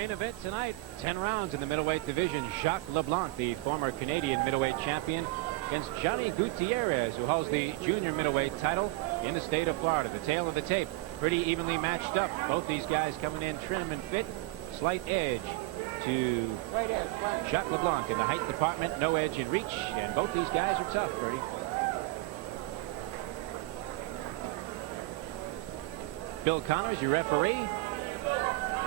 main event tonight, 10 rounds in the middleweight division. Jaques LeBlanc, the former Canadian middleweight champion, against Jaques Gutierrez, who holds the junior middleweight title in the state of Florida. The tail of the tape, pretty evenly matched up. Both these guys coming in trim and fit. Slight edge to Jaques LeBlanc in the height department, no edge in reach, and both these guys are tough, Bertie. Bill Connors, your referee.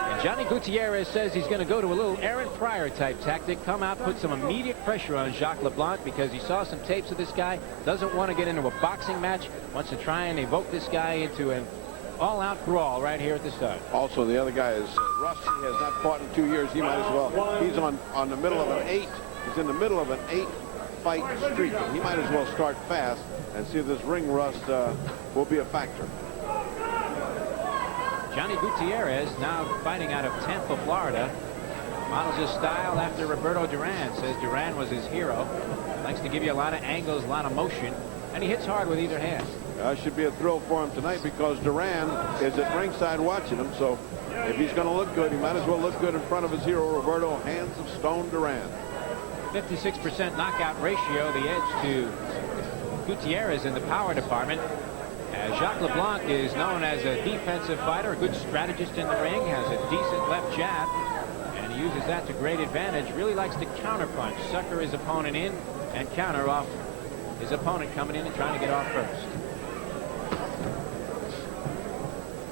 And Jaques Gutierrez says he's going to go to a little Aaron Pryor type tactic. Come out, put some immediate pressure on Jaques LeBlanc because he saw some tapes of this guy. Doesn't want to get into a boxing match. Wants to try and evoke this guy into an all-out brawl right here at the start. Also, the other guy is Rusty. Has not fought in 2 years. He might as well. He's on the middle of an 8. He's in the middle of an 8-fight streak. And he might as well start fast and see if this ring rust will be a factor. Jaques Gutierrez now fighting out of Tampa, Florida. Models his style after Roberto Duran. Says Duran was his hero. Likes to give you a lot of angles, a lot of motion, and he hits hard with either hand. Should be a thrill for him tonight because Duran is at ringside watching him. So if he's going to look good, he might as well look good in front of his hero, Roberto Hands of Stone Duran. 56% knockout ratio, the edge to Gutierrez in the power department. Jaques LeBlanc is known as a defensive fighter, a good strategist in the ring, has a decent left jab, and he uses that to great advantage. Really likes to counterpunch, sucker his opponent in, and counter off his opponent coming in and trying to get off first.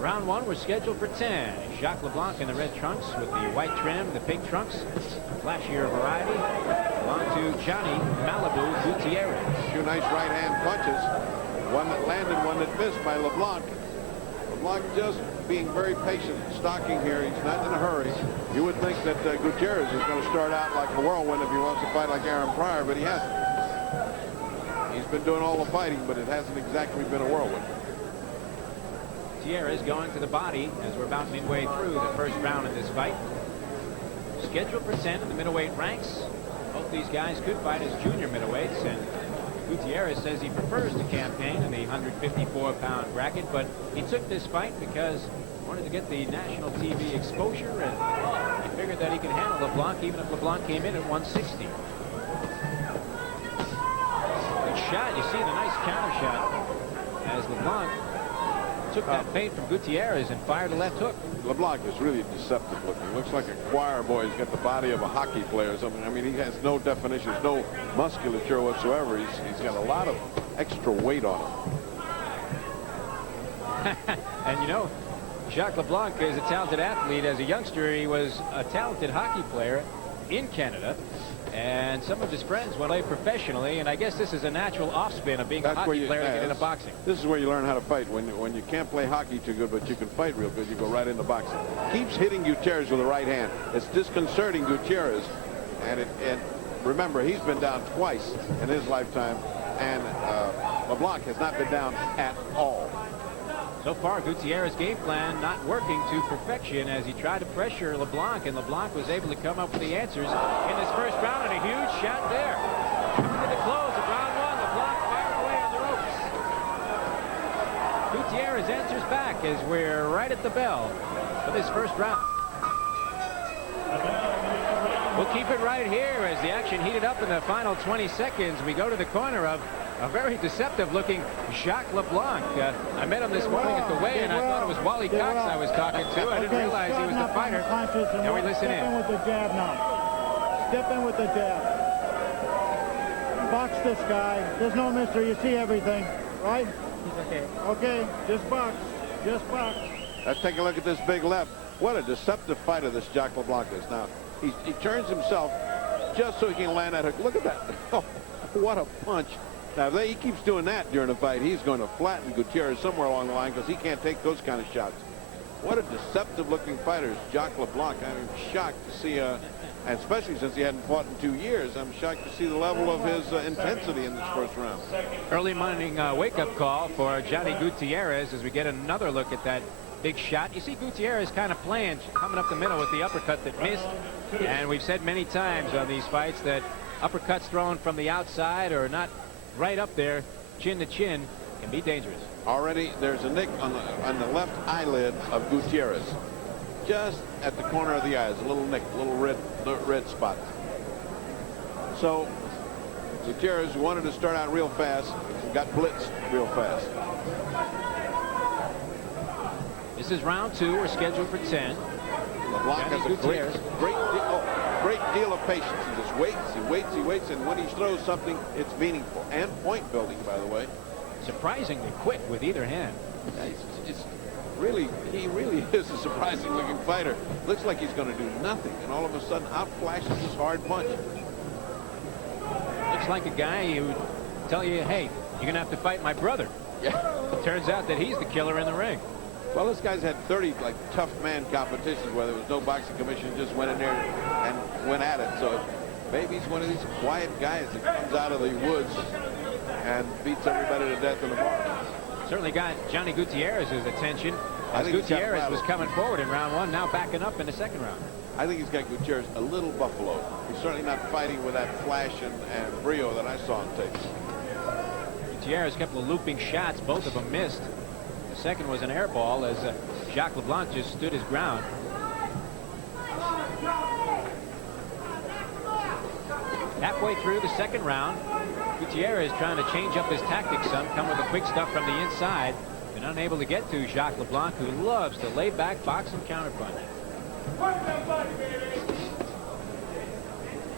Round one was scheduled for 10. Jaques LeBlanc in the red trunks with the white trim, the pink trunks, flashier variety. On to Jaques Malibu Gutierrez. Two nice right-hand punches. One that landed, one that missed by LeBlanc. LeBlanc just being very patient, stalking here. He's not in a hurry. You would think that Gutierrez is going to start out like a whirlwind if he wants to fight like Aaron Pryor, but he hasn't. He's been doing all the fighting, but it hasn't exactly been a whirlwind. Gutierrez going to the body as we're about midway through the first round of this fight. Scheduled for 10 in the middleweight ranks. Both these guys could fight as junior middleweights, and Gutierrez says he prefers to campaign in the 154-pound bracket, but he took this fight because he wanted to get the national TV exposure, and he figured that he could handle LeBlanc even if LeBlanc came in at 160. Good shot. You see the nice counter shot as LeBlanc took that feint from Gutierrez and fired a left hook. LeBlanc is really deceptive looking. Looks like a choir boy. He's got the body of a hockey player or something. I mean, he has no definitions, no musculature whatsoever. He's got a lot of extra weight on him. And you know, Jaques LeBlanc is a talented athlete. As a youngster, he was a talented hockey player in Canada. And some of his friends went play professionally, and I guess this is a natural offspin of being a hockey player to get into boxing. This is where you learn how to fight. When you can't play hockey too good, but you can fight real good, you go right into boxing. Keeps hitting Gutierrez with the right hand. It's disconcerting Gutierrez, and remember, he's been down twice in his lifetime, and LeBlanc has not been down at all. So far, Gutierrez's game plan not working to perfection as he tried to pressure LeBlanc, and LeBlanc was able to come up with the answers in this first round, and a huge shot there. To the close of round one, LeBlanc fired away on the ropes. Gutierrez answers back as we're right at the bell for this first round. We'll keep it right here as the action heated up in the final 20 seconds. We go to the corner of a very deceptive-looking Jaques LeBlanc. I met him this morning at the weigh-in. I thought it was Wally Cox I was talking to. I didn't realize he was the fighter. And we listen in. Step in with the jab now. Step in with the jab. Box this guy. There's no mystery. You see everything, right? He's okay. Okay, just box. Just box. Let's take a look at this big left. What a deceptive fighter this Jaques LeBlanc is. Now, he turns himself just so he can land that hook. Look at that. Oh, what a punch. Now, if he keeps doing that during the fight, he's going to flatten Gutierrez somewhere along the line because he can't take those kind of shots. What a deceptive-looking fighter is Jaques LeBlanc. I'm shocked to see, and especially since he hadn't fought in 2 years, I'm shocked to see the level of his intensity in this first round. Early morning wake-up call for Jaques Gutierrez as we get another look at that big shot. You see Gutierrez kind of playing, coming up the middle with the uppercut that missed. And we've said many times on these fights that uppercuts thrown from the outside or not right up there, chin to chin, can be dangerous. Already there's a nick on the left eyelid of Gutierrez. just at the corner of the eyes, a little nick, a little red spot. So Gutierrez wanted to start out real fast and got blitzed real fast. This is round 2. We're scheduled for 10. LeBlanc has a great deal of patience. He just waits, and when he throws something, it's meaningful and point building, by the way. Surprisingly quick with either hand. Yeah, he really is a surprising looking fighter. Looks like he's going to do nothing, and all of a sudden out flashes this hard punch. Looks like a guy who would tell you, hey, you're going to have to fight my brother. Yeah. Turns out that he's the killer in the ring. Well, this guy's had 30 like tough man competitions where there was no boxing commission, just went in there and went at it. So maybe he's one of these quiet guys that comes out of the woods and beats everybody to death in the bar. Certainly got Johnny Gutierrez's attention as Gutierrez was coming forward in round 1, now backing up in the second round. I think he's got Gutierrez a little buffalo. He's certainly not fighting with that flash and brio that I saw on tape. Gutierrez, a couple of looping shots, both of them missed. The second was an air ball as Jaques LeBlanc just stood his ground. Halfway through the second round, Gutierrez trying to change up his tactics some, come with the quick stuff from the inside, and unable to get to Jaques LeBlanc, who loves to lay back, box, and counterpunch.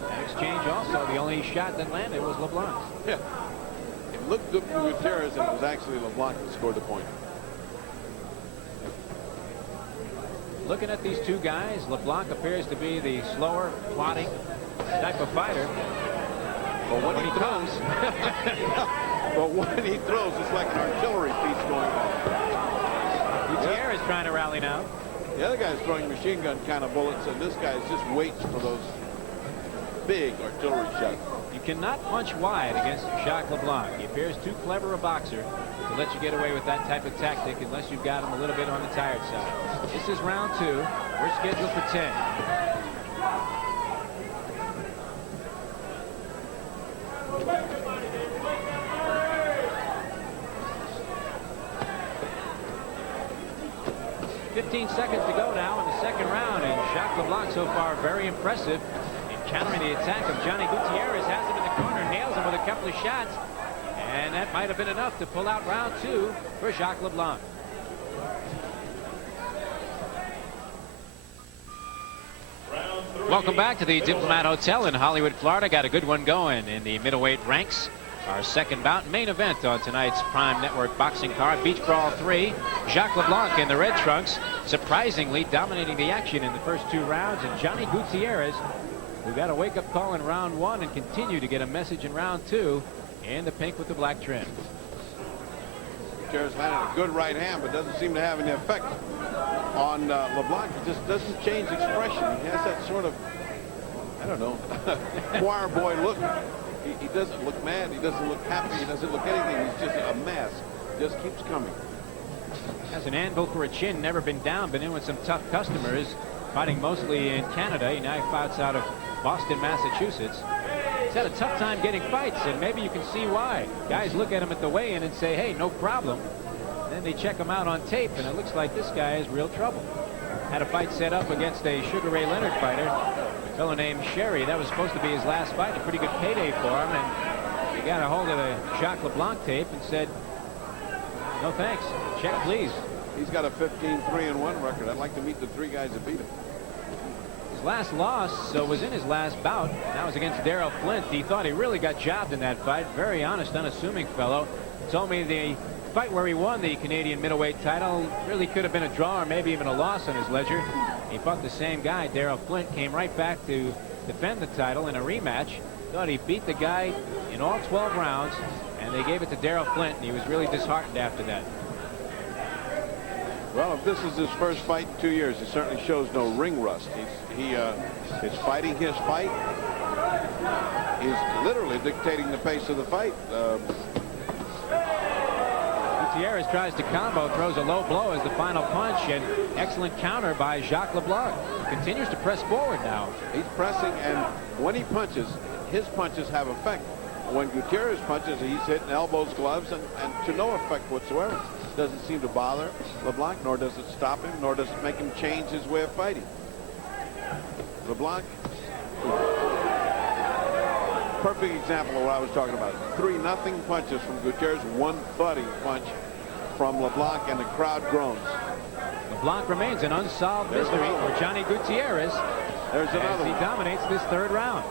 That exchange also, the only shot that landed was LeBlanc's. Yeah. It looked good for Gutierrez, and it was actually LeBlanc that scored the point. Looking at these two guys, LeBlanc appears to be the slower, plodding type of fighter. But when he throws, it's like an artillery piece going on. Gutierrez trying to rally now. The other guy's throwing machine gun kind of bullets, and this guy just waits for those big artillery shots. You cannot punch wide against Jaques LeBlanc. He appears too clever a boxer to let you get away with that type of tactic unless you've got him a little bit on the tired side. This is round 2. We're scheduled for 10. "15 seconds to go now in the second round, and Jaques LeBlanc so far very impressive in countering the attack of Johnny Gutierrez. Has him in the corner, nails him with a couple of shots, and that might have been enough to pull out round 2 for Jaques LeBlanc. Welcome back to the Diplomat Hotel in Hollywood, Florida. Got a good one going in the middleweight ranks. Our second bout, main event on tonight's Prime Network boxing card, Beach Brawl 3. Jaques LeBlanc in the red trunks, surprisingly dominating the action in the first 2 rounds, and Johnny Gutierrez, who got a wake-up call in round 1 and continued to get a message in round 2, in the pink with the black trim. Gutierrez landed a good right hand, but doesn't seem to have any effect on LeBlanc. He just doesn't change expression. He has that sort of, I don't know, choir boy look. He doesn't look mad. He doesn't look happy. He doesn't look anything. He's just a mask. Just keeps coming. Has an anvil for a chin, never been down, been in with some tough customers, fighting mostly in Canada. He now fights out of Boston, Massachusetts. He's had a tough time getting fights, and maybe you can see why. Guys look at him at the weigh-in and say, hey, no problem. Then they check him out on tape, and it looks like this guy is real trouble. Had a fight set up against a Sugar Ray Leonard fighter, a fellow named Sherry. That was supposed to be his last fight, a pretty good payday for him, and he got a hold of the Jaques LeBlanc tape and said, no thanks, check please. He's got a 15-3-1 record. I'd like to meet the 3 guys that beat him. His last loss was in his last bout. That was against Darryl Flint. He thought he really got jobbed in that fight. Very honest, unassuming fellow. Told me the fight where he won the Canadian middleweight title really could have been a draw or maybe even a loss on his ledger. He fought the same guy, Darryl Flint, came right back to defend the title in a rematch. Thought he beat the guy in all 12 rounds, and they gave it to Darryl Flint, and he was really disheartened after that. Well, if this is his first fight in 2 years, he certainly shows no ring rust. He is fighting his fight. He's literally dictating the pace of the fight. Gutierrez tries to combo, throws a low blow as the final punch, and excellent counter by Jaques LeBlanc. He continues to press forward now. He's pressing, and when he punches, his punches have effect. When Gutierrez punches, he's hitting elbows, gloves, and to no effect whatsoever. doesn't seem to bother LeBlanc, nor does it stop him, nor does it make him change his way of fighting. LeBlanc, perfect example of what I was talking about. 3-0 punches from Gutierrez, 1 thudding punch from LeBlanc, and the crowd groans. LeBlanc remains an unsolved mystery for Johnny Gutierrez. There's another as he one. dominates this 3rd round.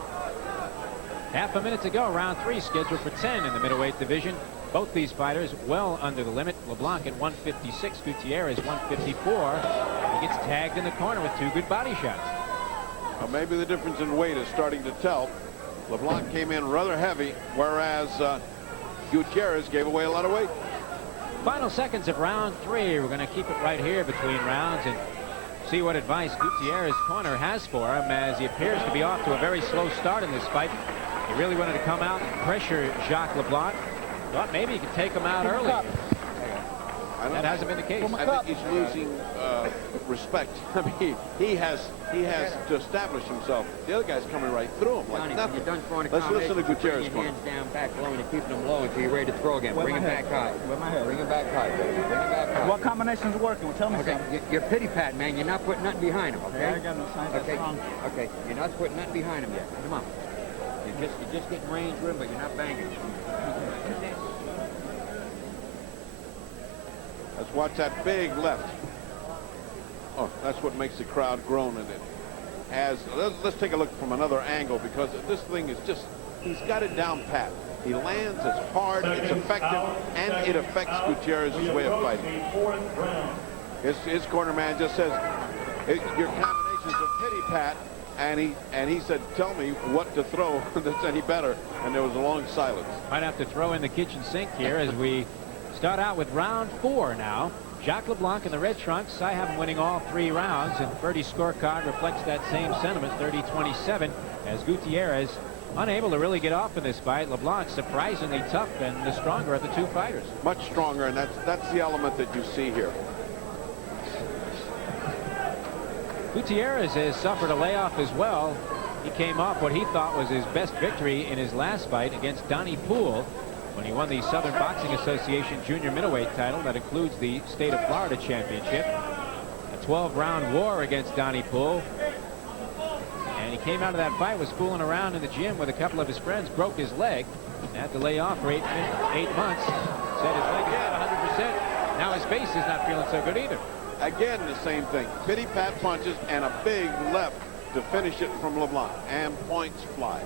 Half a minute to go, round 3, scheduled for 10 in the middleweight division. Both these fighters well under the limit. LeBlanc at 156, Gutierrez 154. He gets tagged in the corner with 2 good body shots. Well, maybe the difference in weight is starting to tell. LeBlanc came in rather heavy, whereas Gutierrez gave away a lot of weight. Final seconds of round 3. We're going to keep it right here between rounds and see what advice Gutierrez' corner has for him, as he appears to be off to a very slow start in this fight. He really wanted to come out and pressure Jaques LeBlanc. Thought maybe he could take him out early. That hasn't been the case. I think he's losing respect. I mean, he has to establish himself. The other guy's coming right through him like nothing. Let's listen to Gutierrez. Bring your hands down back low and keep them low until you're ready to throw again. Bring him back high. Bring him back high. Bring him back high. What combination's working? Well, tell me Okay, something. you're pity pat, man. You're not putting nothing behind him, okay? Yeah, I got no signs that's Okay, wrong. okay. You're not putting nothing behind him yet. Come on. You're just getting range with him, but you're not banging. Let's watch that big left. Oh, that's what makes the crowd groan in it. Let's take a look from another angle, because this thing is just, he's got it down pat. He lands, it's hard, it's effective, and it affects Gutierrez's way of fighting. His corner man just says, your combination's a pity pat, and he said, tell me what to throw that's any better, and there was a long silence. Might have to throw in the kitchen sink here as we start out with round 4 now. Jaques LeBlanc in the red trunks. I have him winning all 3 rounds, and Birdie's scorecard reflects that same sentiment, 30-27, as Gutierrez unable to really get off in this fight. LeBlanc surprisingly tough and the stronger of the 2 fighters. Much stronger, and that's the element that you see here. Gutierrez has suffered a layoff as well. He came off what he thought was his best victory in his last fight against Donnie Poole, when he won the Southern Boxing Association junior middleweight title that includes the state of Florida championship. A 12-round war against Donnie Poole. And he came out of that fight, was fooling around in the gym with a couple of his friends, broke his leg, and had to lay off for 8 months. Said his leg is not 100%. Now his face is not feeling so good either. Again, the same thing. Pity pat punches and a big left to finish it from LeBlanc. And points fly.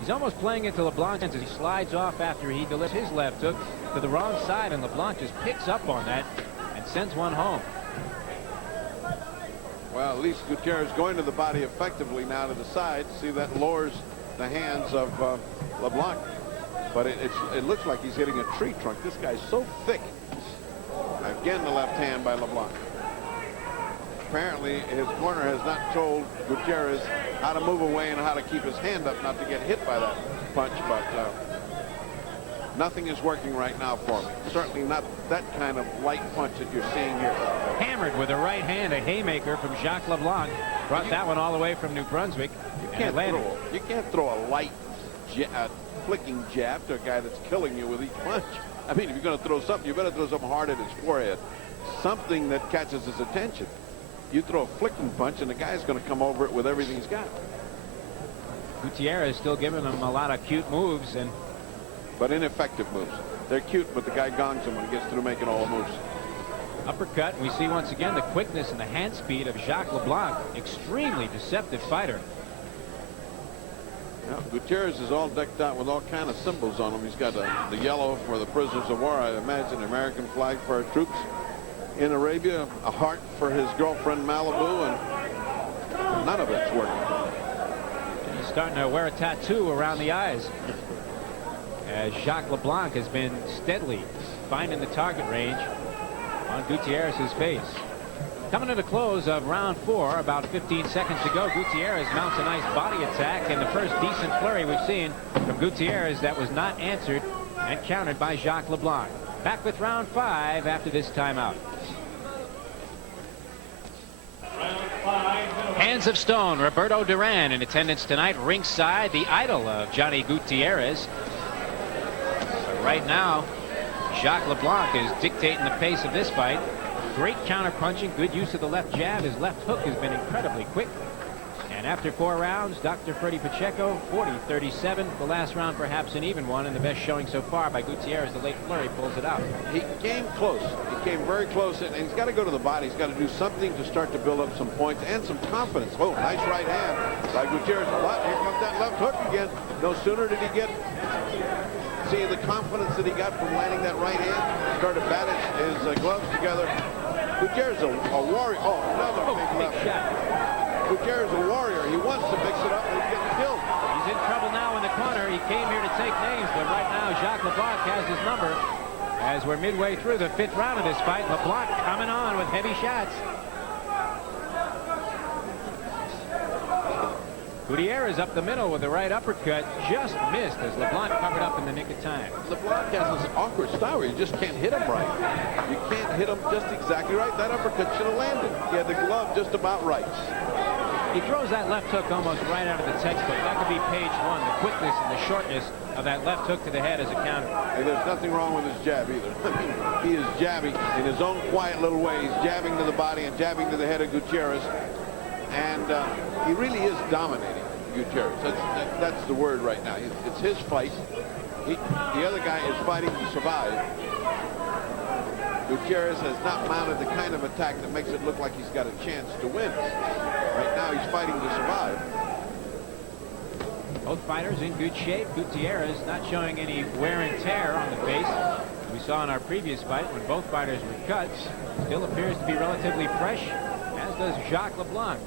He's almost playing into LeBlanc as he slides off after he delivers his left hook to the wrong side, and LeBlanc just picks up on that and sends one home. Well, at least Gutierrez going to the body effectively now to the side. See, that lowers the hands of LeBlanc. But it looks like he's hitting a tree trunk. This guy's so thick. Again, the left hand by LeBlanc. Apparently, his corner has not told Gutierrez how to move away and how to keep his hand up not to get hit by that punch, but nothing is working right now for him. Certainly not that kind of light punch that you're seeing here. Hammered with a right hand, a haymaker from Jaques LeBlanc. Brought that one all the way from New Brunswick. You can't throw a light flicking jab to a guy that's killing you with each punch. I mean, if you're going to throw something, you better throw something hard at his forehead. Something that catches his attention. You throw a flicking punch, and the guy's going to come over it with everything he's got. Gutierrez still giving him a lot of cute moves, but ineffective moves. They're cute, but the guy gongs him when he gets through making all the moves. Uppercut. We see once again the quickness and the hand speed of Jaques LeBlanc. Extremely deceptive fighter. Now, Gutierrez is all decked out with all kind of symbols on him. He's got the yellow for the prisoners of war. I imagine the American flag for our troops in Arabia, a heart for his girlfriend Malibu, and none of it's working. He's starting to wear a tattoo around the eyes, as Jaques LeBlanc has been steadily finding the target range on Gutierrez's face. Coming to the close of round 4, about 15 seconds to go. Gutierrez mounts a nice body attack, and the first decent flurry we've seen from Gutierrez that was not answered and countered by Jaques LeBlanc. Back with round 5 after this timeout. Hands of Stone, Roberto Duran in attendance tonight, ringside, the idol of Johnny Gutierrez. But right now, Jaques LeBlanc is dictating the pace of this fight. Great counter punching, good use of the left jab. His left hook has been incredibly quick. And after 4 rounds, Dr. Freddie Pacheco, 40-37. The last round perhaps an even one, and the best showing so far by Gutierrez. The late flurry pulls it out. He came close. He came very close, and he's got to go to the body. He's got to do something to start to build up some points and some confidence. Oh, nice right hand by Gutierrez. But here comes that left hook again. No sooner did he get see the confidence that he got from landing that right hand, started batting his gloves together. Gutierrez a warrior. Oh, another big left shot. Gutierrez a warrior. He wants to mix it up, and he's getting killed. He's in trouble now in the corner. He came here to take names, but right now Jaques LeBlanc has his number. As we're midway through the 5th round of this fight, LeBlanc coming on with heavy shots. Gutierrez up the middle with the right uppercut, just missed as LeBlanc covered up in the nick of time. LeBlanc has this awkward style where you just can't hit him right. You can't hit him just exactly right. That uppercut should have landed. He had the glove just about right. He throws that left hook almost right out of the textbook. That could be page 1, the quickness and the shortness of that left hook to the head as a counter. And there's nothing wrong with his jab either. I mean, he is jabbing in his own quiet little way. He's jabbing to the body and jabbing to the head of Gutierrez. And he really is dominating Gutierrez. That's the word right now. It's his fight. The other guy is fighting to survive. Gutierrez has not mounted the kind of attack that makes it look like he's got a chance to win. Right now he's fighting to survive. Both fighters in good shape. Gutierrez not showing any wear and tear on the face. We saw in our previous fight when both fighters were cut. Still appears to be relatively fresh, as does Jaques LeBlanc.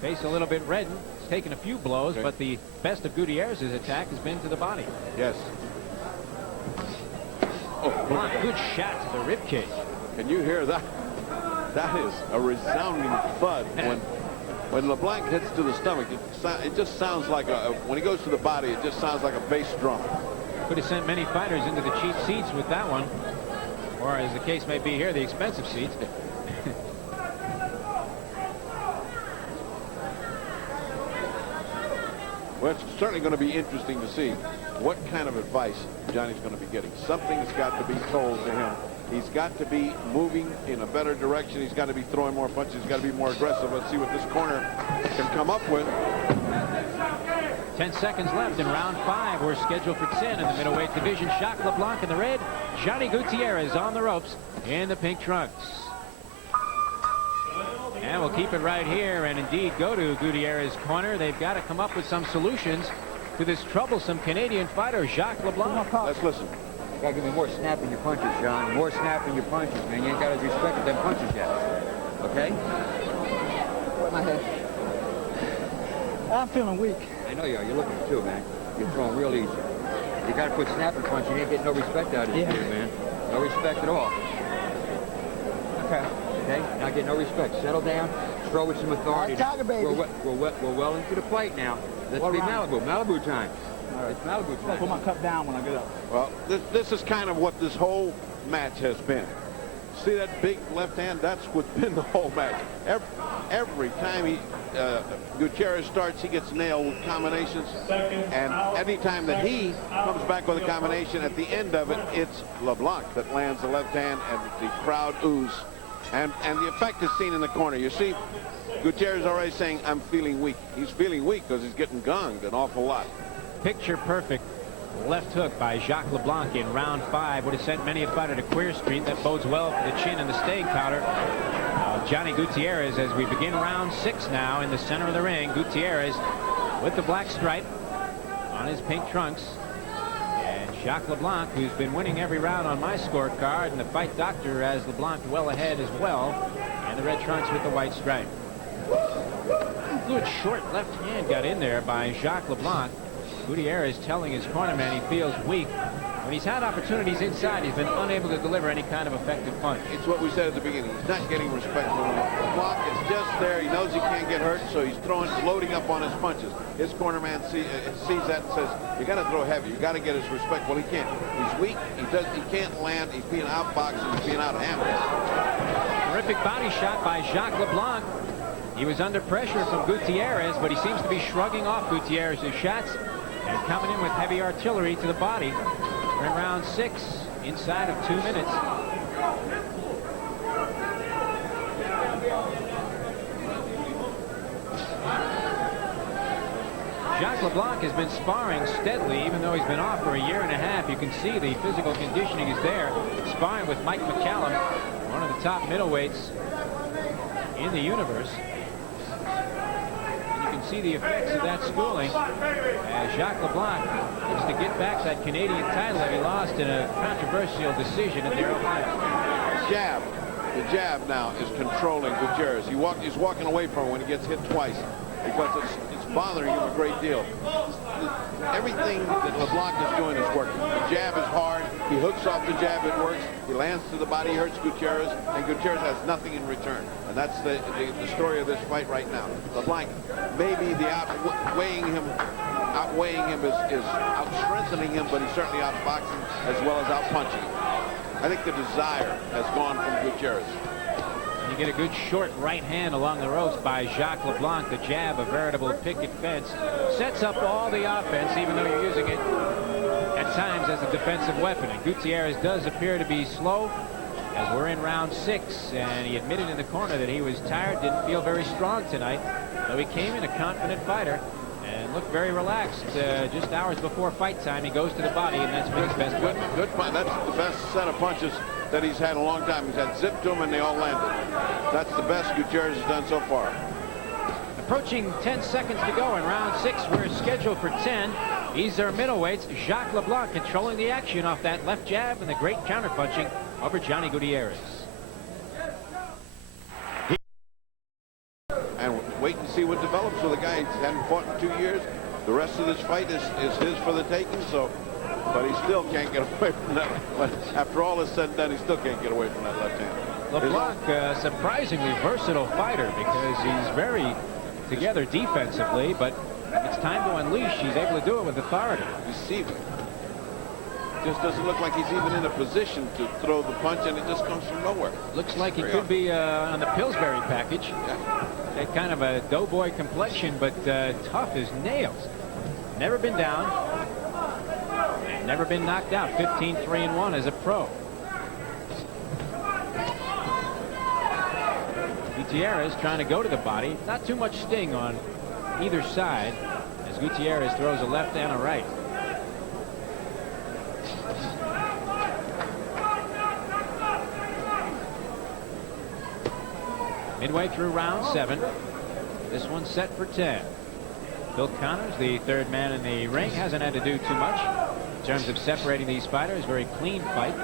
Face a little bit reddened. He's taken a few blows, but the best of Gutierrez's attack has been to the body. Yes. Oh, LeBlanc, good shot to the rib cage. Can you hear that? That is a resounding thud when LeBlanc hits to the stomach. It just sounds like when he goes to the body, it just sounds like a bass drum. Could have sent many fighters into the cheap seats with that one, or as the case may be here, the expensive seats. Well, it's certainly going to be interesting to see what kind of advice Johnny's going to be getting. Something's got to be told to him. He's got to be moving in a better direction. He's got to be throwing more punches. He's got to be more aggressive. Let's see what this corner can come up with. 10 seconds left in round 5. We're scheduled for 10 in the middleweight division. Jaques LeBlanc in the red. Johnny Gutierrez on the ropes in the pink trunks. And we'll keep it right here and indeed go to Gutierrez's corner. They've got to come up with some solutions to this troublesome Canadian fighter, Jaques LeBlanc. Let's listen. You gotta give me more snap in your punches, John. More snap in your punches, man. You ain't got to respect them punches yet. Okay? Wet my head. I'm feeling weak. I know you are. You're looking too, man. You're throwing real easy. You got to quit snapping punches. You ain't getting no respect out of this kid, man. No respect at all. Okay. Okay? Not getting no respect. Settle down. Throw with some authority. All right, Tiger, baby. We're well into the fight now. Let's be Malibu. Malibu time. All right. It's Malibu I'll time. put my cup down when I get up. Well, this is kind of what this whole match has been. See that big left hand? That's what's been the whole match. Every time Gutierrez starts, he gets nailed with combinations. And any time that he comes back with a combination, at the end of it, it's LeBlanc that lands the left hand, and the crowd oohs. And the effect is seen in the corner. You see, Gutierrez already saying, I'm feeling weak. He's feeling weak because he's getting gonged an awful lot. Picture perfect left hook by Jaques LeBlanc in round 5 would have sent many a fighter to Queer Street. That bodes well for the chin and the staying powder. Johnny Gutierrez, as we begin round 6 now in the center of the ring. Gutierrez with the black stripe on his pink trunks. And Jaques LeBlanc, who's been winning every round on my scorecard, and the fight doctor has LeBlanc well ahead as well. And the red trunks with the white stripe. Good short left hand got in there by Jaques LeBlanc. Gutierrez telling his cornerman he feels weak. When he's had opportunities inside, he's been unable to deliver any kind of effective punch. It's what we said at the beginning. He's not getting respect from him. LeBlanc is just there. He knows he can't get hurt, so he's loading up on his punches. His cornerman sees that and says, you got to throw heavy. You got to get his respect. Well, he can't. He's weak. He can't land. He's being outboxed and he's being out-hammered. Terrific body shot by Jaques LeBlanc. He was under pressure from Gutierrez, but he seems to be shrugging off Gutierrez's shots and coming in with heavy artillery to the body. We're in round 6. inside of 2 minutes. Jaques LeBlanc has been sparring steadily, even though he's been off for a year and a half. You can see the physical conditioning is there. Sparring with Mike McCallum, one of the top middleweights in the universe. And you can see the effects of that schooling as Jaques LeBlanc looks to get back that Canadian title that he lost in a controversial decision at the Ohio. Jab. The jab now is controlling Gutierrez. He's walking away from it when he gets hit twice because it's bothering him a great deal. Everything that LeBlanc is doing is working. The jab is hard. He hooks off the jab. It works. He lands to the body, hurts Gutierrez, and Gutierrez has nothing in return. And that's the story of this fight right now. LeBlanc, maybe the outweighing him is out-strengthening him, but he's certainly out-boxing as well as out-punching him. I think the desire has gone from Gutierrez. You get a good short right hand along the ropes by Jaques LeBlanc. The jab, a veritable picket fence, sets up all the offense, even though you're using it at times as a defensive weapon. And Gutierrez does appear to be slow as we're in round 6, and he admitted in the corner that he was tired, didn't feel very strong tonight, though he came in a confident fighter and looked very relaxed. Just hours before fight time, he goes to the body, and that's been his best weapon. Good fight. That's the best set of punches that he's had in a long time. He's had zip to them, and they all landed. That's the best Gutierrez has done so far. Approaching 10 seconds to go in round 6. We're scheduled for 10. These are middleweights. Jaques LeBlanc controlling the action off that left jab and the great counterpunching over Johnny Gutierrez. And wait and see what develops with a guy who hadn't fought in 2 years. The rest of this fight is his for the taking, so, but he still can't get away from that. But after all is said and done, he still can't get away from that left hand. LeBlanc, surprisingly versatile fighter because he's very together defensively, but it's time to unleash. He's able to do it with authority. Receiving. Just doesn't look like he's even in a position to throw the punch, and it just comes from nowhere. Looks like he could be on the Pillsbury package. Yeah. That kind of a doughboy complexion, but tough as nails. Never been down. Never been knocked out. 15-3-1 as a pro. Gutierrez trying to go to the body. Not too much sting on either side as Gutierrez throws a left and a right. Midway through round 7. This one's set for 10. Bill Connors, the third man in the ring, hasn't had to do too much in terms of separating these fighters. Very clean fight.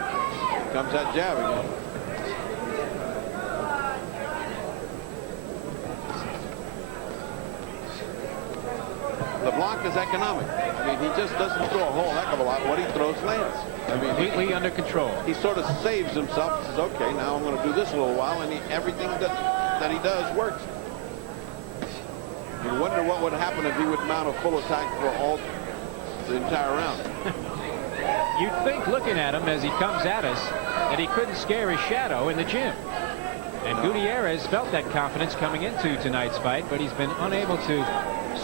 Comes that jab again. LeBlanc is economic. I mean, he just doesn't throw a whole heck of a lot. What he throws lands. I mean, Completely under control. He sort of saves himself. Says, okay, now I'm going to do this a little while, and everything that he does works. You wonder what would happen if he would mount a full attack for all the entire round. You'd think, looking at him as he comes at us, that he couldn't scare his shadow in the gym. And Gutierrez felt that confidence coming into tonight's fight, but he's been unable to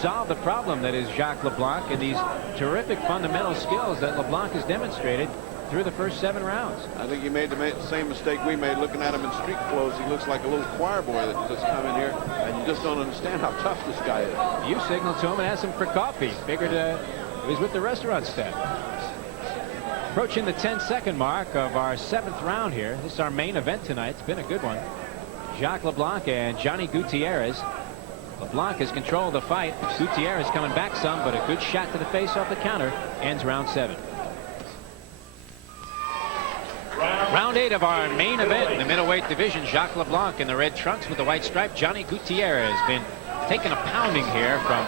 solve the problem that is Jaques LeBlanc and these terrific fundamental skills that LeBlanc has demonstrated through the first 7 rounds. I think he made the same mistake we made looking at him in street clothes. He looks like a little choir boy that just come in here, and you just don't understand how tough this guy is. You signaled to him and asked him for coffee. Figured he was with the restaurant staff. Approaching the 10-second mark of our 7th round here. This is our main event tonight. It's been a good one. Jaques LeBlanc and Johnny Gutierrez. LeBlanc has controlled the fight. Gutierrez coming back some, but a good shot to the face off the counter ends round 7. Round 8 of our main event in the middleweight division. Jaques LeBlanc in the red trunks with the white stripe. Johnny Gutierrez has been taking a pounding here from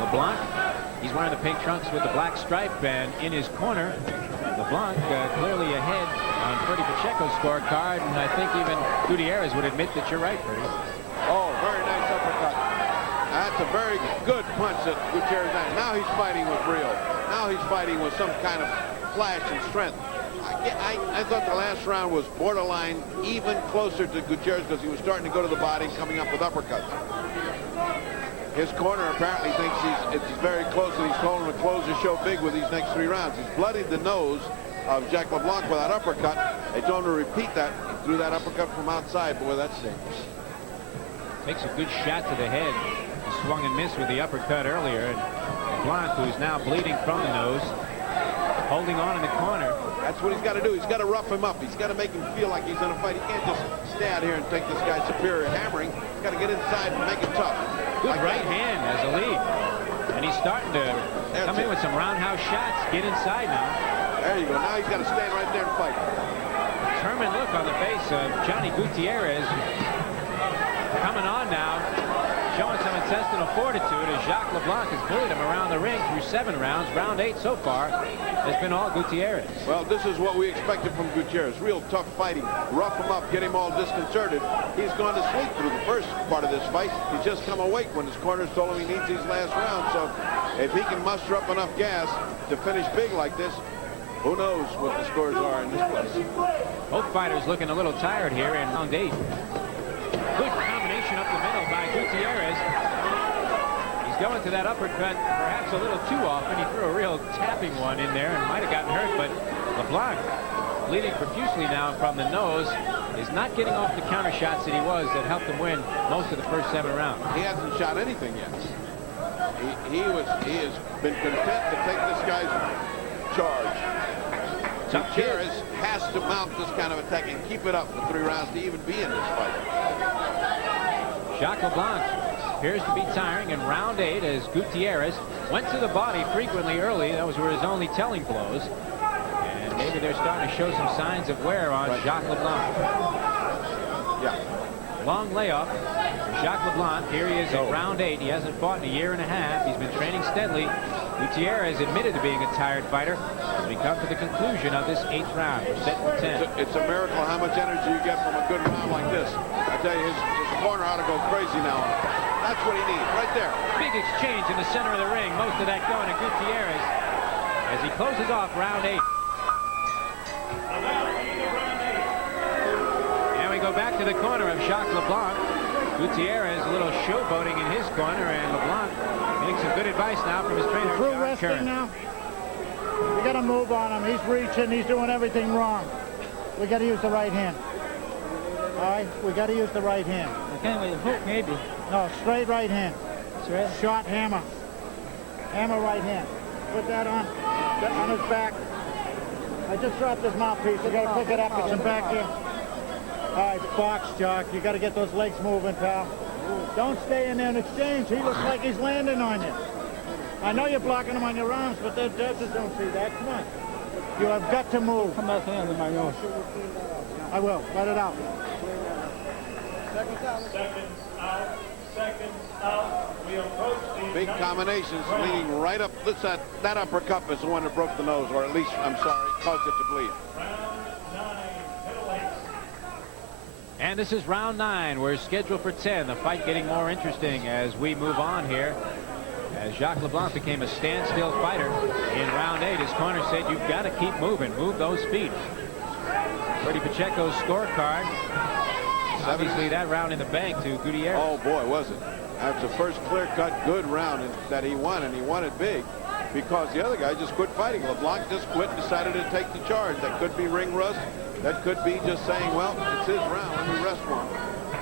LeBlanc. He's wearing the pink trunks with the black stripe, and in his corner, LeBlanc clearly ahead on Freddie Pacheco's scorecard, and I think even Gutierrez would admit that you're right, Freddie. Oh, very nice uppercut. That's a very good punch that Gutierrez had. Now he's fighting with real. Now he's fighting with some kind of flash and strength. I thought the last round was borderline even closer to Gutierrez because he was starting to go to the body, coming up with uppercuts. His corner apparently thinks it's very close, and he's told him to close the show big with these next 3 rounds. He's bloodied the nose, of Jaques LeBlanc with that uppercut. They told him to repeat that. He threw that uppercut from outside. Boy, that's dangerous. Takes a good shot to the head. He swung and missed with the uppercut earlier. And LeBlanc, who's now bleeding from the nose, holding on in the corner. That's what he's got to do. He's got to rough him up. He's got to make him feel like he's in a fight. He can't just stay out here and take this guy's superior hammering. He's got to get inside and make it tough. Good right hand as a lead. And he's starting to come in with some roundhouse shots. Get inside now. There you go. Now he's got to stand right there and fight. Determined look on the face of Johnny Gutierrez. Coming on now, showing some intestinal fortitude as Jaques LeBlanc has bullied him around the ring through 7 rounds. Round 8 so far has been all Gutierrez. Well, this is what we expected from Gutierrez. Real tough fighting. Rough him up, get him all disconcerted. He's gone to sleep through the first part of this fight. He's just come awake when his corners told him he needs these last rounds. So if he can muster up enough gas to finish big like this, who knows what the scores are in this place. Both fighters looking a little tired here in round 8. Good combination up the middle by Gutierrez. He's going to that uppercut perhaps a little too often. He threw a real tapping one in there and might have gotten hurt, but LeBlanc, bleeding profusely now from the nose, is not getting off the counter shots that he was that helped him win most of the first 7 rounds. He hasn't shot anything yet. He has been content to take this guy's charge. Gutierrez has to mount this kind of attack and keep it up for 3 rounds to even be in this fight. Jaques LeBlanc appears to be tiring in round 8 as Gutierrez went to the body frequently early. Those were his only telling blows. And maybe they're starting to show some signs of wear on Jaques LeBlanc. Yeah. Long layoff for Jaques LeBlanc. Here he is in round 8. He hasn't fought in a year and a half. He's been training steadily. Gutierrez admitted to being a tired fighter as we come to the conclusion of this 8th round. We're set for 10. It's a miracle how much energy you get from a good round like this. I tell you, his corner ought to go crazy now. That's what he needs, right there. Big exchange in the center of the ring. Most of that going to Gutierrez as he closes off round 8. And we go back to the corner of Jaques LeBlanc. Gutierrez a little showboating in his corner, and LeBlanc getting some good advice now from his trainer. Through resting now. We got to move on him. He's reaching. He's doing everything wrong. We got to use the right hand. All right, we got to use the right hand. Okay, with a hook maybe. No, straight right hand. Straight. Shot hammer. Hammer right hand. Put that on his back. I just dropped his mouthpiece. You got to pick it up. It's in back here. All right, box, Jock. You got to get those legs moving, pal. Don't stay in there and exchange. He looks like he's landing on you. I know you're blocking him on your arms, but the judges don't see that. Come on. You have got to move. Come back hands in my nose. I will. Let it out. Seconds out. We approach the Big combinations leading right up. That uppercut is the one that broke the nose, or at least, I'm sorry, caused it to bleed. And this is round 9. We're scheduled for 10. The fight getting more interesting as we move on here. As Jaques LeBlanc became a standstill fighter in round 8, his corner said, you've got to keep moving. Move those feet. Freddie Pacheco's scorecard. Obviously, that round in the bank to Gutierrez. Oh, boy, was it. That's the first clear-cut good round that he won, and he won it big because the other guy just quit fighting. LeBlanc just quit and decided to take the charge. That could be ring rust. That could be just saying, well, it's his round. Let me rest one.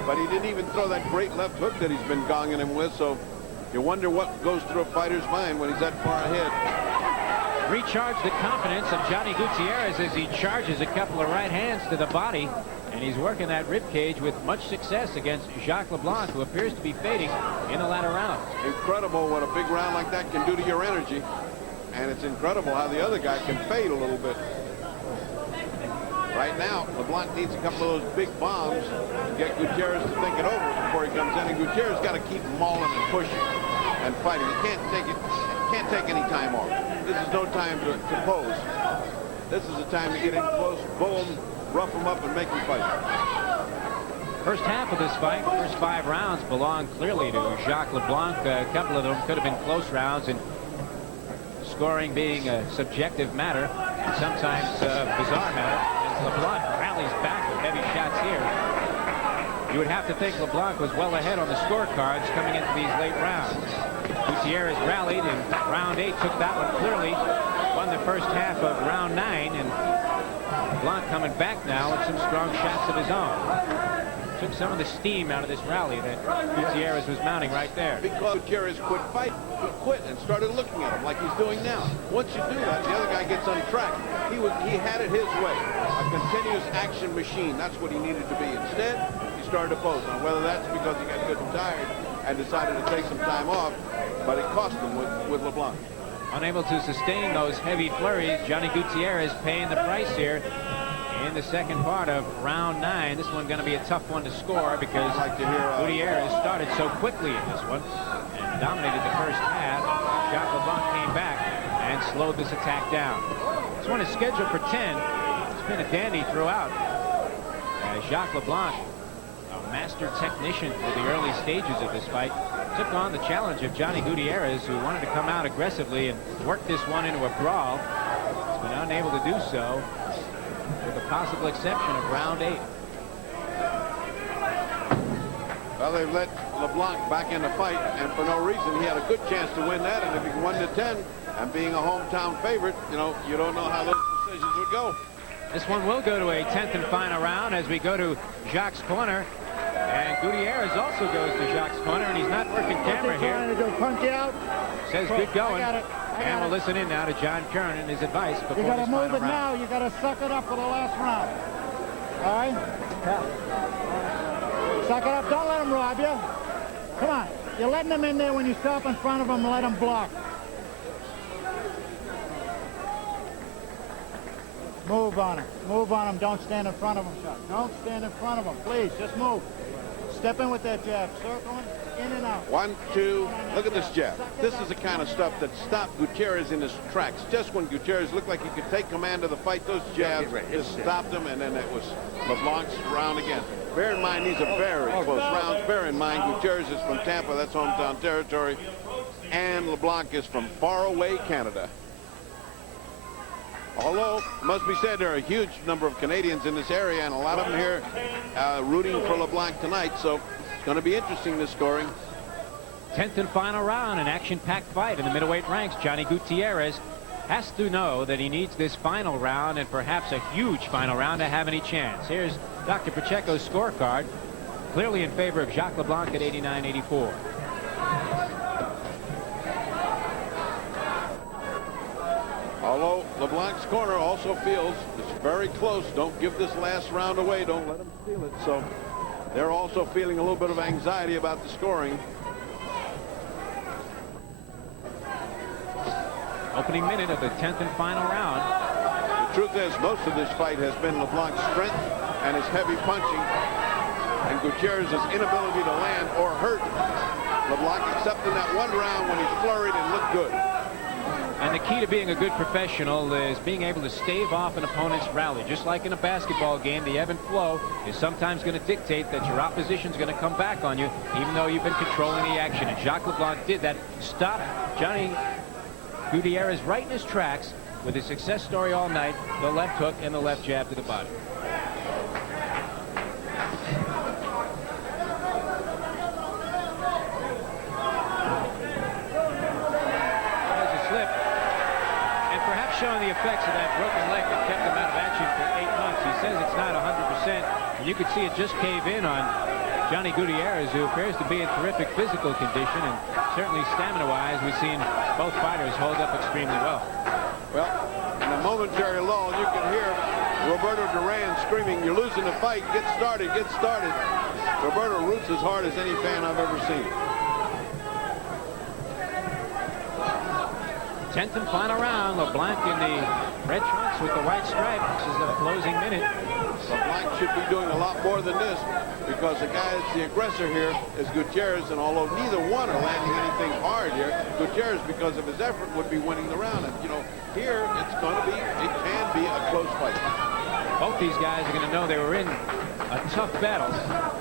But he didn't even throw that great left hook that he's been gonging him with, so you wonder what goes through a fighter's mind when he's that far ahead. Recharge the confidence of Johnny Gutierrez as he charges a couple of right hands to the body. And he's working that rib cage with much success against Jaques LeBlanc, who appears to be fading in the latter rounds. Incredible what a big round like that can do to your energy. And it's incredible how the other guy can fade a little bit. Right now, LeBlanc needs a couple of those big bombs to get Gutierrez to think it over before he comes in. And Gutierrez got to keep mauling and pushing and fighting. He can't take any time off. This is no time to pose. This is the time to get in close, boom, rough him up and make him fight. First half of this fight, first 5 rounds belong clearly to Jaques LeBlanc. A couple of them could have been close rounds, and scoring being a subjective matter and sometimes a bizarre matter. As LeBlanc rallies back with heavy shots here, you would have to think LeBlanc was well ahead on the scorecards coming into these late rounds. Gutierrez rallied in round 8, took that one clearly, won the first half of round 9, and LeBlanc coming back now with some strong shots of his own. Took some of the steam out of this rally that Gutierrez was mounting right there. Because Gutierrez quit fighting. He quit and started looking at him like he's doing now. Once you do that, the other guy gets on track. He had it his way. A continuous action machine. That's what he needed to be. Instead, he started to pose. Now, whether that's because he got good and tired and decided to take some time off, but it cost him with LeBlanc. Unable to sustain those heavy flurries, Johnny Gutierrez paying the price here in the second part of round 9. This one going to be a tough one to score because Gutierrez started so quickly in this one and dominated the first half. Jaques LeBlanc came back and slowed this attack down. This one is scheduled for 10. It's been a dandy throughout. Jaques LeBlanc, a master technician for the early stages of this fight, took on the challenge of Johnny Gutierrez, who wanted to come out aggressively and work this one into a brawl. He's been unable to do so, with the possible exception of round 8. Well, they've let LeBlanc back in the fight, and for no reason. He had a good chance to win that, and if he won to 10, and being a hometown favorite, you know, you don't know how those decisions would go. This one will go to a 10th and final round as we go to Jaques' corner. And Gutierrez also goes to Jaques' corner, and he's not working camera here. Punch you out. Says good going. I got it. And we'll listen in now to John Kern and his advice before You got to this move final it round. now. You got to suck it up for the last round. All right? Suck it up. Don't let him rob you. Come on. You're letting him in there when you stop in front of him and let him block. Move on him. Move on him. Don't stand in front of him, Chuck. Don't stand in front of him. Please, just move. Step in with that jab. Circling, in and out. 1, 2. Look at this jab. This is the kind of stuff that stopped Gutierrez in his tracks. Just when Gutierrez looked like he could take command of the fight, those jabs just stopped him, and then it was LeBlanc's round again. Bear in mind, these are very close rounds. Bear in mind, Gutierrez is from Tampa. That's hometown territory. And LeBlanc is from faraway Canada. Although, it must be said, there are a huge number of Canadians in this area, and a lot of them here rooting for LeBlanc tonight, so it's going to be interesting, this scoring. 10th and final round, an action-packed fight in the middleweight ranks. Johnny Gutierrez has to know that he needs this final round, and perhaps a huge final round, to have any chance. Here's Dr. Pacheco's scorecard, clearly in favor of Jaques LeBlanc at 89-84. Although LeBlanc's corner also feels it's very close. Don't give this last round away. Don't let him steal it. So they're also feeling a little bit of anxiety about the scoring. Opening minute of the 10th and final round. The truth is, most of this fight has been LeBlanc's strength and his heavy punching, and Gutierrez's inability to land or hurt LeBlanc, except in that one round when he flurried and looked good. And the key to being a good professional is being able to stave off an opponent's rally. Just like in a basketball game, the ebb and flow is sometimes going to dictate that your opposition's going to come back on you, even though you've been controlling the action. And Jaques LeBlanc did that. Stopped Johnny Gutierrez right in his tracks with his success story all night, the left hook and the left jab to the body. Showing the effects of that broken leg that kept him out of action for 8 months. He says it's not 100%, and you could see it just cave in on Johnny Gutierrez, who appears to be in terrific physical condition, and certainly stamina-wise, we've seen both fighters hold up extremely well. Well, in a momentary lull, you can hear Roberto Duran screaming, "You're losing the fight. Get started, get started." Roberto roots as hard as any fan I've ever seen. 10th and final round. LeBlanc in the red trunks with the white stripe. This is the closing minute. LeBlanc should be doing a lot more than this, because the guy that's the aggressor here is Gutierrez, and although neither one are landing anything hard here, Gutierrez, because of his effort, would be winning the round. And, you know, here it can be a close fight. Both these guys are going to know they were in a tough battle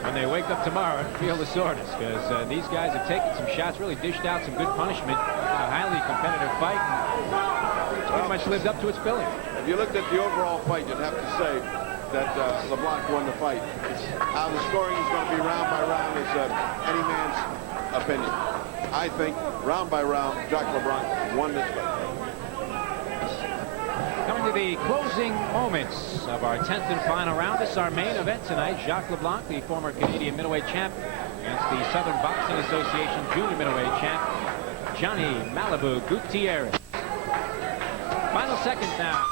when they wake up tomorrow and feel the soreness, because these guys have taken some shots, really dished out some good punishment in a highly competitive fight, and pretty much lived up to its billing. If you looked at the overall fight, you'd have to say that LeBlanc won the fight. How the scoring is going to be round by round is any man's opinion. I think, round by round, Jaques LeBlanc won this fight. Coming to the closing moments of our 10th and final round. This is our main event tonight. Jaques LeBlanc, the former Canadian middleweight champ, against the Southern Boxing Association junior middleweight champ, Johnny Malibu Gutierrez. Final seconds now.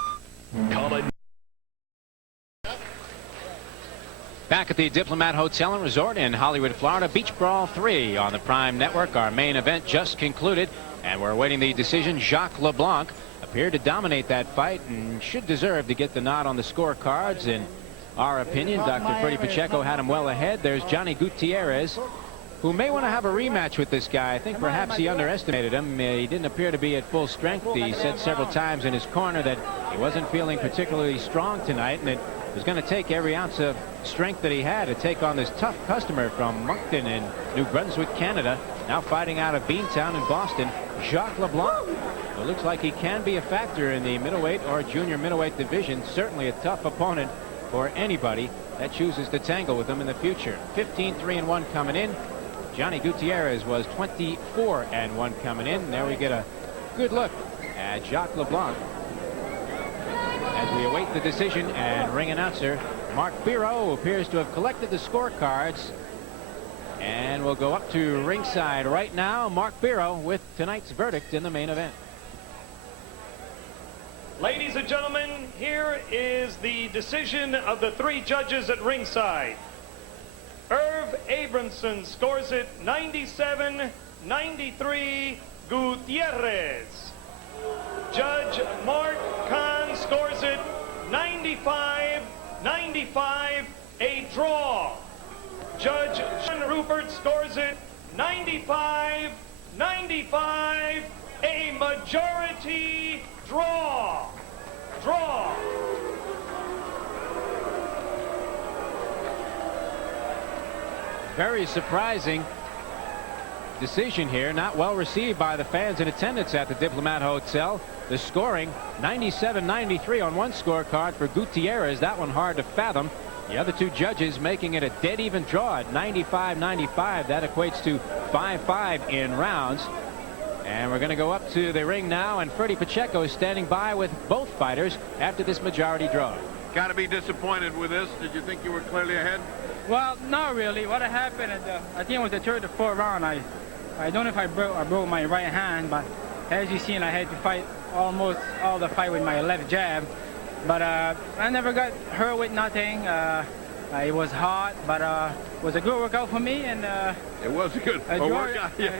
Back at the Diplomat Hotel and Resort in Hollywood, Florida. Beach Brawl 3 on the Prime Network. Our main event just concluded, and we're awaiting the decision. Jaques LeBlanc appeared to dominate that fight and should deserve to get the nod on the scorecards. In our opinion, Dr. Freddie Pacheco had him well ahead. There's Johnny Gutierrez, who may want to have a rematch with this guy. I think perhaps he underestimated him. He didn't appear to be at full strength. He said several times in his corner that he wasn't feeling particularly strong tonight, and it was going to take every ounce of strength that he had to take on this tough customer from Moncton in New Brunswick, Canada, now fighting out of Beantown in Boston, Jaques LeBlanc. It looks like he can be a factor in the middleweight or junior middleweight division. Certainly a tough opponent for anybody that chooses to tangle with him in the future. 15-3-1 coming in. Johnny Gutierrez was 24-1 coming in. There we get a good look at Jaques LeBlanc as we await the decision, and ring announcer Mark Biro appears to have collected the scorecards and will go up to ringside right now. Mark Biro with tonight's verdict in the main event. Ladies and gentlemen, here is the decision of the three judges at ringside. Irv Abramson scores it 97-93 Gutierrez. Judge Mark Kahn scores it 95-95, a draw. Judge Sean Rupert scores it 95-95, a majority draw. Very surprising decision here, not well received by the fans in attendance at the Diplomat Hotel. The scoring 97-93 on one scorecard for Gutierrez. That one hard to fathom. The other two judges making it a dead even draw at 95-95. That equates to 5-5 in rounds. And we're going to go up to the ring now, and Freddie Pacheco is standing by with both fighters after this majority draw. Got to be disappointed with this. Did you think you were clearly ahead? Well, not really. What happened at I think it was the third or fourth round. I don't know if I broke my right hand, but as you seen, I had to fight almost all the fight with my left jab. But I never got hurt with nothing. It was hot, but it was a good workout for me, and it was a good workout. Yeah.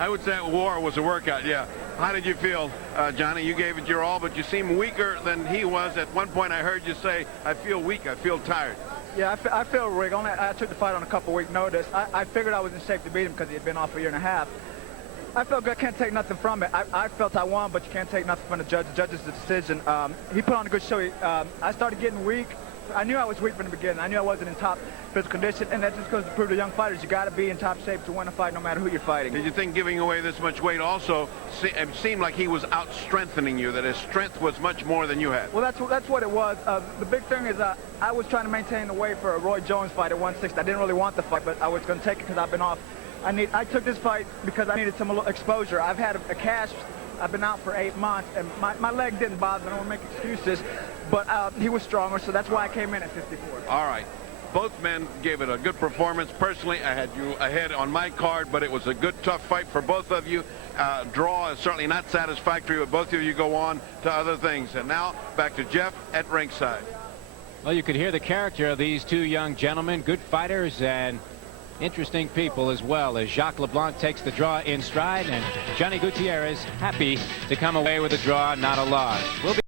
I would say war was a workout. Yeah. How did you feel, Johnny? You gave it your all, but you seem weaker than he was. At one point, I heard you say, "I feel weak. I feel tired." Yeah, I feel weak. I took the fight on a couple-week notice. I figured I was in shape to beat him because he had been off for a year and a half. I felt good. I can't take nothing from it. I felt I won, but you can't take nothing from the judge. The judge's decision. He put on a good show. I started getting weak. I knew I was weak from the beginning. I knew I wasn't in top physical condition, and that just goes to prove to young fighters you got to be in top shape to win a fight no matter who you're fighting. Did you think giving away this much weight also seemed like he was out-strengthening you, that his strength was much more than you had? Well, that's what it was. The big thing is I was trying to maintain the weight for a Roy Jones fight at 160. I didn't really want the fight, but I was going to take it because I've been off. I took this fight because I needed some exposure. I've had a cast. I've been out for 8 months, and my leg didn't bother me. I don't want to make excuses, but he was stronger, so that's why I came in at 54. All right. Both men gave it a good performance. Personally, I had you ahead on my card, but it was a good, tough fight for both of you. Draw is certainly not satisfactory, but both of you go on to other things. And now, back to Jeff at ringside. Well, you could hear the character of these two young gentlemen, good fighters and interesting people as well, as Jaques LeBlanc takes the draw in stride, and Johnny Gutierrez happy to come away with a draw, not a loss. We'll be